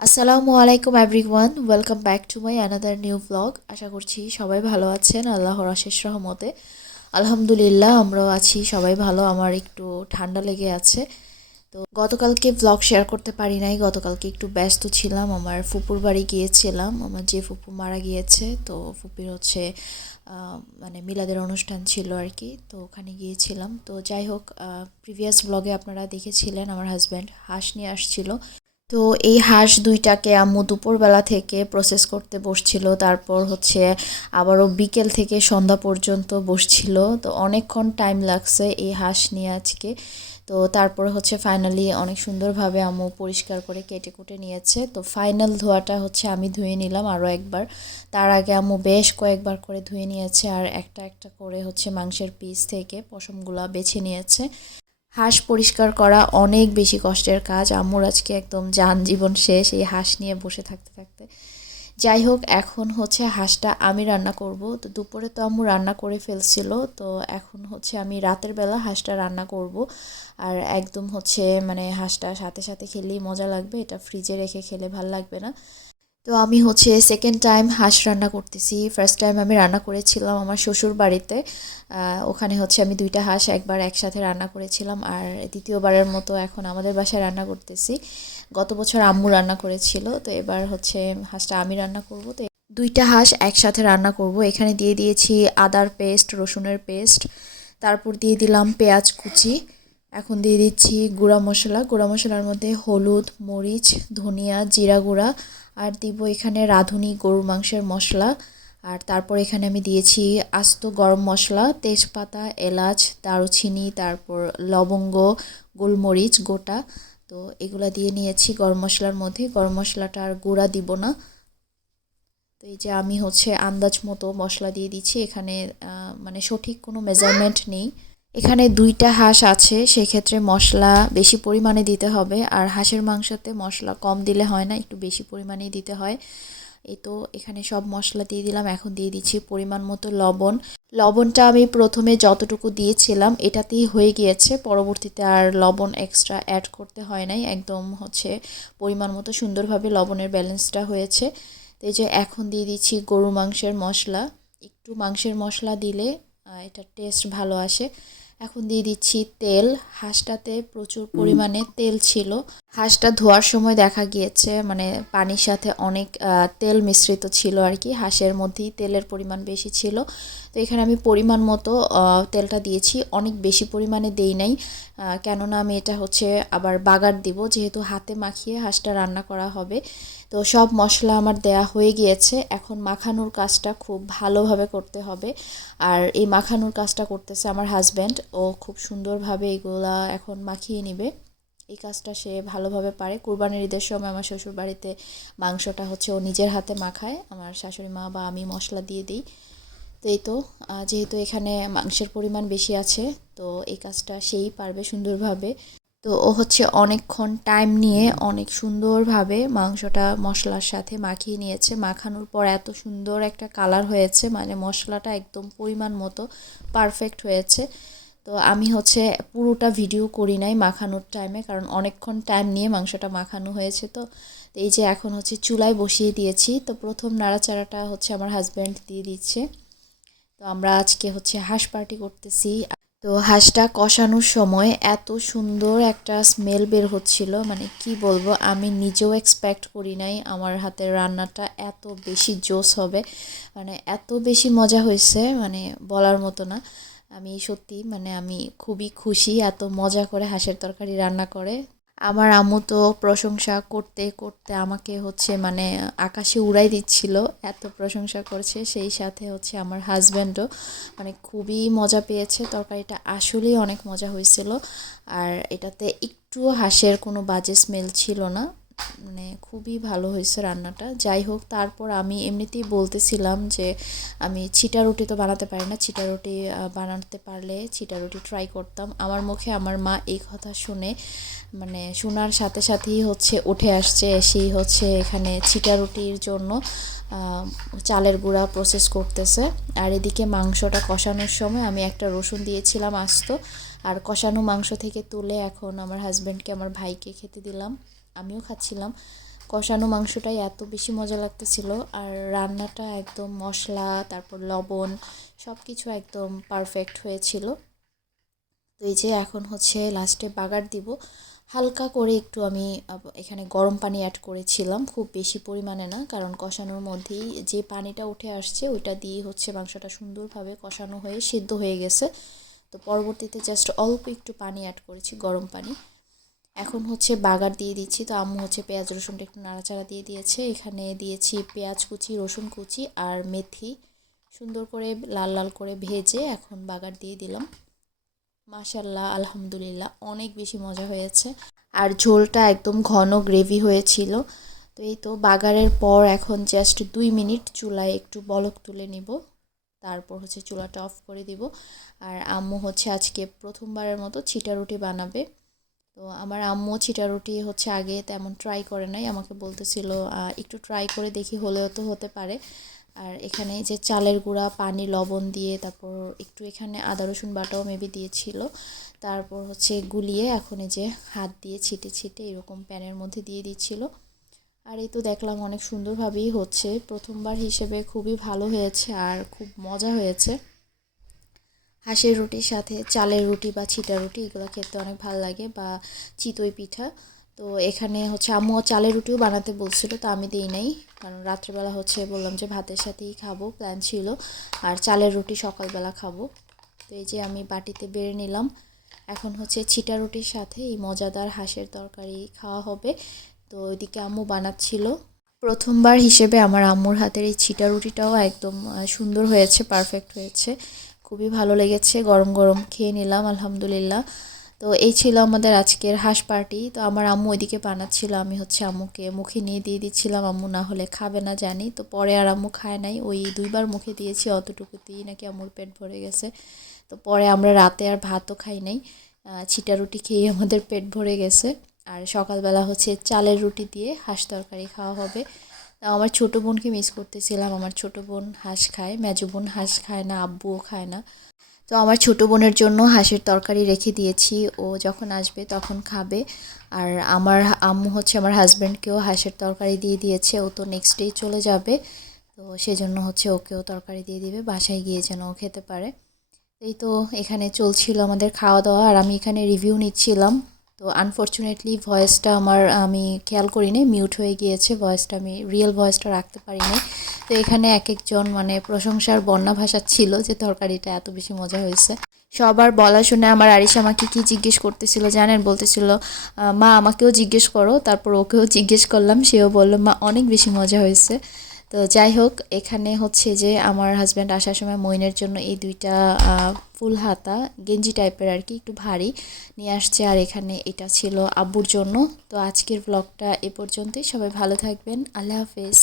আসসালামু আলাইকুম everyone welcome back to my another new blog আশা করছি সবাই ভালো আছেন, আল্লাহর অশেষ রহমতে। আলহামদুলিল্লাহ, আমরাও আছি, সবাই ভালো। আমার একটু ঠান্ডা লেগে আছে। তো গতকালকে ব্লগ শেয়ার করতে পারি নাই, গতকালকে একটু ব্যস্ত ছিলাম। আমার ফুপুর বাড়ি গিয়েছিলাম, আমার যে ফুপু মারা গিয়েছে, তো ফুপির হচ্ছে মানে মিলাদের অনুষ্ঠান ছিল আর কি, তো ওখানে গিয়েছিলাম। তো যাই হোক প্রিভিয়াস ব্লগে আপনারা দেখেছিলেন, আমার হাজব্যান্ড হাঁস নিয়ে আসছিল। তো এই হাঁস দুইটাকে আম্মু দুপুরবেলা থেকে প্রসেস করতে বসছিল, তারপর হচ্ছে আবারও বিকেল থেকে সন্ধ্যা পর্যন্ত বসছিল। তো অনেকক্ষণ টাইম লাগছে এই হাঁস নিয়ে আজকে। তো তারপর হচ্ছে ফাইনালি অনেক সুন্দরভাবে আম্মু পরিষ্কার করে কেটে কুটে নিয়েছে। তো ফাইনাল ধোয়াটা হচ্ছে আমি ধুয়ে নিলাম আরও একবার। তার আগে আম্মু বেশ কয়েকবার করে ধুয়ে নিয়েছে আর একটা একটা করে হচ্ছে মাংসের পিস থেকে পশমগুলা বেছে নিয়েছে। হাঁস পরিষ্কার করা অনেক বেশি কষ্টের কাজ। আম্মুর আজকে একদম যান জীবন শেষ, এই হাঁস নিয়ে বসে থাকতে থাকতে। যাই হোক, এখন হচ্ছে হাঁসটা আমি রান্না করব। তো দুপুরে তো আম্মু রান্না করে ফেলছিল, তো এখন হচ্ছে আমি রাতের বেলা হাঁসটা রান্না করব। আর একদম হচ্ছে মানে হাঁসটা সাথে সাথে খেলেই মজা লাগবে, এটা ফ্রিজে রেখে খেলে ভালো লাগবে না। তো আমি হচ্ছে সেকেন্ড টাইম হাঁস রান্না করতেছি। ফার্স্ট টাইম আমি রান্না করেছিলাম আমার শ্বশুর বাড়িতে। ওখানে হচ্ছে আমি দুইটা হাঁস একবার একসাথে রান্না করেছিলাম আর দ্বিতীয়বারের মতো এখন আমাদের বাসায় রান্না করতেছি। গত বছর আম্মু রান্না করেছিল, তো এবার হচ্ছে হাঁসটা আমি রান্না করব। তো দুইটা হাঁস একসাথে রান্না করব। এখানে দিয়ে দিয়েছি আদার পেস্ট, রসুনের পেস্ট, তারপর দিয়ে দিলাম পেঁয়াজ কুচি। এখন দিয়ে দিচ্ছি গুঁড়া মশলা। গুঁড়া মশলার মধ্যে হলুদ, মরিচ, ধনিয়া, জিরা গুঁড়া আর দিব এখানে রাঁধুনি, গরুর মাংসের মশলা। আর তারপর এখানে আমি দিয়েছি আস্ত গরম মশলা, তেজপাতা, এলাচ, দারুচিনি, তারপর লবঙ্গ, গোলমরিচ গোটা। তো এগুলা দিয়ে নিয়েছি গরম মশলার মধ্যে। গরম মশলাটা আর গুঁড়া দিব না। তো এই যে আমি হচ্ছে আন্দাজ মতো মশলা দিয়ে দিচ্ছি। এখানে মানে সঠিক কোনো মেজারমেন্ট নেই। এখানে দুইটা হাঁস আছে, সেক্ষেত্রে মশলা বেশি পরিমাণে দিতে হবে। আর হাঁসের মাংসতে মশলা কম দিলে হয় না, একটু বেশি পরিমাণেই দিতে হয়। এই তো এখানে সব মশলা দিয়ে দিলাম, এখন দিয়ে দিচ্ছি পরিমাণ মতো লবণ। লবণটা আমি প্রথমে যতটুকু দিয়েছিলাম, এটাতেই হয়ে গিয়েছে। পরবর্তীতে আর লবণ এক্সট্রা অ্যাড করতে হয় নাই, একদম হচ্ছে পরিমাণ মতো সুন্দরভাবে লবণের ব্যালেন্সটা হয়েছে। এই যে এখন দিয়ে দিচ্ছি গরু মাংসের মশলা। একটু মাংসের মশলা দিলে এটার টেস্ট ভালো আসে। এখন দিয়ে দিচ্ছি তেল। হাঁসটাতে প্রচুর পরিমাণে তেল ছিল। হাঁসটা ধোয়ার সময় দেখা গিয়েছে মানে পানির সাথে অনেক তেল মিশ্রিত ছিল আর কি। হাঁসের মধ্যেই তেলের পরিমাণ বেশি ছিল। তো এখানে আমি পরিমাণ মতো তেলটা দিয়েছি। অনেক বেশি পরিমাণে দেই নাই কেননা আমি এটা হচ্ছে আবার বাগার দিব, যেহেতু হাতে মাখিয়ে হাঁসটা রান্না করা হবে। তো সব মশলা আমার দেয়া হয়ে গিয়েছে। এখন মাখানোর কাজটা খুব ভালোভাবে করতে হবে। আর এই মাখানোর কাজটা করতেছে আমার হাজব্যান্ড। ও খুব সুন্দরভাবে এগুলা এখন মাখিয়ে নিবে। এই কাজটা সে ভালোভাবে পারে। কুরবানির ঈদের সময় আমার শ্বশুর বাড়িতে মাংসটা হচ্ছে ও নিজের হাতে মাখায়। আমার শাশুড়ি মা বা আমি মশলা দিয়ে দিই। তো এই তো যেহেতু এখানে মাংসের পরিমাণ বেশি আছে, তো এই কাজটা সেই পারবে সুন্দরভাবে। তো ও হচ্ছে অনেকক্ষণ টাইম নিয়ে অনেক সুন্দরভাবে মাংসটা মশলার সাথে মাখিয়ে নিয়েছে। মাখানোর পর এত সুন্দর একটা কালার হয়েছে মানে মশলাটা একদম পরিমাণ মতো পারফেক্ট হয়েছে। তো আমি হচ্ছে পুরোটা ভিডিও করি নাই মাখানোর টাইমে কারণ অনেকক্ষণ টাইম নিয়ে মাংসটা মাখানো হয়েছে তো। এই যে এখন হচ্ছে চুলায় বসিয়ে দিয়েছি, তো প্রথম নাড়াচাড়াটা হচ্ছে আমার হাজব্যান্ড দিয়ে দিচ্ছে। তো আমরা আজকে হচ্ছে হাঁস পার্টি করতেছি। তো হাঁসটা কষানোর সময় এত সুন্দর একটা স্মেল বের হচ্ছিল মানে কি বলব, আমি নিজেও এক্সপেক্ট করি নাই আমার হাতের রান্নাটা এত বেশি জোস হবে মানে এত বেশি মজা হয়েছে মানে বলার মতো না। আমি সত্যি মানে আমি খুবই খুশি, এত মজা করে হাঁসের তরকারি রান্না করে। আমার আম্মু তো প্রশংসা করতে করতে আমাকে হচ্ছে মানে আকাশে উড়াই দিচ্ছিল, এত প্রশংসা করছে। সেই সাথে হচ্ছে আমার হাজব্যান্ডও মানে খুবই মজা পেয়েছে। তরকারিটা আসলেই অনেক মজা হয়েছিল। আর এটাতে একটুও হাসের কোনো বাজে স্মেল ছিল না। মানে খুবই ভালো হয়েছে রান্নাটা। যাই হোক, তারপর আমি এমনিতেই বলতেছিলাম যে আমি ছিটা রুটি তো বানাতে পারি না। ছিটা রুটি বানাতে পারলে ছিটা রুটি ট্রাই করতাম। আমার মুখে আমার মা এই কথা শুনে মানে শোনার সাথে সাথেই হচ্ছে উঠে আসছে সেই হচ্ছে এখানে ছিটা রুটির জন্য চালের গুঁড়া প্রসেস করতেছে। আর এদিকে মাংসটা কষানোর সময় আমি একটা রসুন দিয়েছিলাম আস্ত। আর কষানো মাংস থেকে তুলে এখন আমার হাজব্যান্ডকে আমার ভাইকে খেতে দিলাম। আমিও খাচ্ছিলাম। কষানো মাংসটাই এত বেশি মজা লাগতেছিল। আর রান্নাটা একদম মশলা, তারপর লবণ সব কিছু একদম পারফেক্ট হয়েছিল। তো এই যে এখন হচ্ছে লাস্টে বাগার দিব। হালকা করে একটু আমি এখানে গরম পানি অ্যাড করেছিলাম, খুব বেশি পরিমাণে না, কারণ কষানোর মধ্যেই যে পানিটা উঠে আসছে, ওইটা দিয়ে হচ্ছে মাংসটা সুন্দরভাবে কষানো হয়ে, সিদ্ধ হয়ে গেছে। তো পরবর্তীতে জাস্ট অল্প একটু পানি অ্যাড করেছি, গরম পানি। এখন হচ্ছে বাগার দিয়ে দিচ্ছি। তো আম্মু হচ্ছে পেঁয়াজ, রসুনটা একটু নাড়াচাড়া দিয়ে দিয়েছে। এখানে দিয়েছি পেঁয়াজ কুচি, রসুন কুচি আর মেথি। সুন্দর করে লাল লাল করে ভেজে এখন বাগার দিয়ে দিলাম। মাশাল্লাহ আলহামদুলিল্লাহ, অনেক বেশি মজা হয়েছে। আর ঝোলটা একদম ঘন গ্রেভি হয়েছিল। তো এই তো বাগারের পর এখন জাস্ট দুই মিনিট চুলায় একটু বলক তুলে নিব। তারপর হচ্ছে চুলাটা অফ করে দিব। আর আম্মু হচ্ছে আজকে প্রথমবারের মতো ছিটা রুটি বানাবে। তো আমার আম্মু ছিটা রুটি হচ্ছে আগে তেমন ট্রাই করে নাই, আমাকে বলতেছিল একটু ট্রাই করে দেখি, হলেও তো হতে পারে। আর এখানে যে চালের গুঁড়া, পানি, লবণ দিয়ে তারপর একটু এখানে আদা, রসুন বাটাও মেবি দিয়েছিল। তারপর হচ্ছে গুলিয়ে এখন যে হাত দিয়ে ছিটে ছিটে এরকম প্যানের মধ্যে দিয়ে দিচ্ছিল। আর এই তো দেখলাম অনেক সুন্দরভাবেই হচ্ছে। প্রথমবার হিসেবে খুবই ভালো হয়েছে আর খুব মজা হয়েছে। হাঁসের রুটির সাথে চালের রুটি বা ছিটা রুটি, এগুলো খেতে অনেক ভালো লাগে, বা চিতই পিঠা। তো এখানে হচ্ছে আম্মু চালের রুটিও বানাতে বলছিল, তো আমি দিই নাই। কারণ রাত্রেবেলা হচ্ছে বললাম যে ভাতের সাথেই খাব প্ল্যান ছিল। আর চালের রুটি সকালবেলা খাব। তো এই যে আমি বাটিতে বেড়ে নিলাম। এখন হচ্ছে ছিটা রুটির সাথে এই মজাদার হাঁসের তরকারি খাওয়া হবে। তো ওইদিকে আম্মু বানাচ্ছিল। প্রথমবার হিসেবে আমার আম্মুর হাতের এই ছিটা রুটিটাও একদম সুন্দর হয়েছে পারফেক্ট হয়েছে। খুবই ভালো লেগেছে, গরম গরম খেয়ে নিলাম, আলহামদুলিল্লাহ। তো এই ছিল আমাদের আজকের হাঁস পার্টি। তো আমার আম্মু ওইদিকে বানাচ্ছিল, আমি হচ্ছে আম্মুকে মুখে নিয়ে দিয়ে দিচ্ছিলাম, আম্মু না হলে খাবে না, জানি। তো পরে আর আম্মু খায় নাই, ওই দুইবার মুখে দিয়েছি, অতটুকুতেই নাকি আম্মুর পেট ভরে গেছে। তো পরে আমরা রাতে আর ভাতও খাই নাই ছিটা রুটি খেয়ে আমাদের পেট ভরে গেছে। আর সকালবেলা হচ্ছে চালের রুটি দিয়ে হাঁস তরকারি খাওয়া হবে। তা আমার ছোটো বোনকে মিস করতেছিলাম। আমার ছোটো বোন হাঁস খায়, মেজো বোন হাঁস খায় না, আব্বুও খায় না। তো আমার ছোটো বোনের জন্য হাঁসের তরকারি রেখে দিয়েছি। ও যখন আসবে তখন খাবে। আর আমার আম্মু হচ্ছে আমার হাজব্যান্ডকেও হাঁসের তরকারি দিয়ে দিয়েছে। ও তো নেক্সট ডে চলে যাবে। তো সেজন্য হচ্ছে ওকেও তরকারি দিয়ে দিবে। বাসায় গিয়ে যেন ও খেতে পারে। এই তো এখানে চলছিল আমাদের খাওয়া দাওয়া। আর আমি এখানে রিভিউ নিচ্ছিলাম। তো আনফর্চুনেটলি ভয়েসটা আমার, আমি খেয়াল করিনি মিউট হয়ে গিয়েছে ভয়েসটা আমি রিয়েল ভয়েসটা রাখতে পারিনি। তো এখানে এক একজন মানে প্রশংসার বন্যা ভাষা ছিল যে তরকারিটা এত বেশি মজা হয়েছে। সবার বলা শুনে আমার আরিশ আমাকে কি জিজ্ঞেস করতেছিল জানেন? বলতেছিল, মা, আমাকেও জিজ্ঞেস করো। তারপর ওকেও জিজ্ঞেস করলাম, সেও বলল, মা, অনেক বেশি মজা হয়েছে। তো যাই হোক, এখানে হচ্ছে যে আমার হাজব্যান্ড আসার সময় মইনের জন্য এই দুইটা ফুল হাতা, গেঞ্জি টাইপের আর কি, একটু ভারী নিয়ে আসছে। আর এখানে এটা ছিল আব্বুর জন্য। তো আজকের ব্লগটা এ পর্যন্তই। সবাই ভালো থাকবেন। আল্লাহ হাফেজ।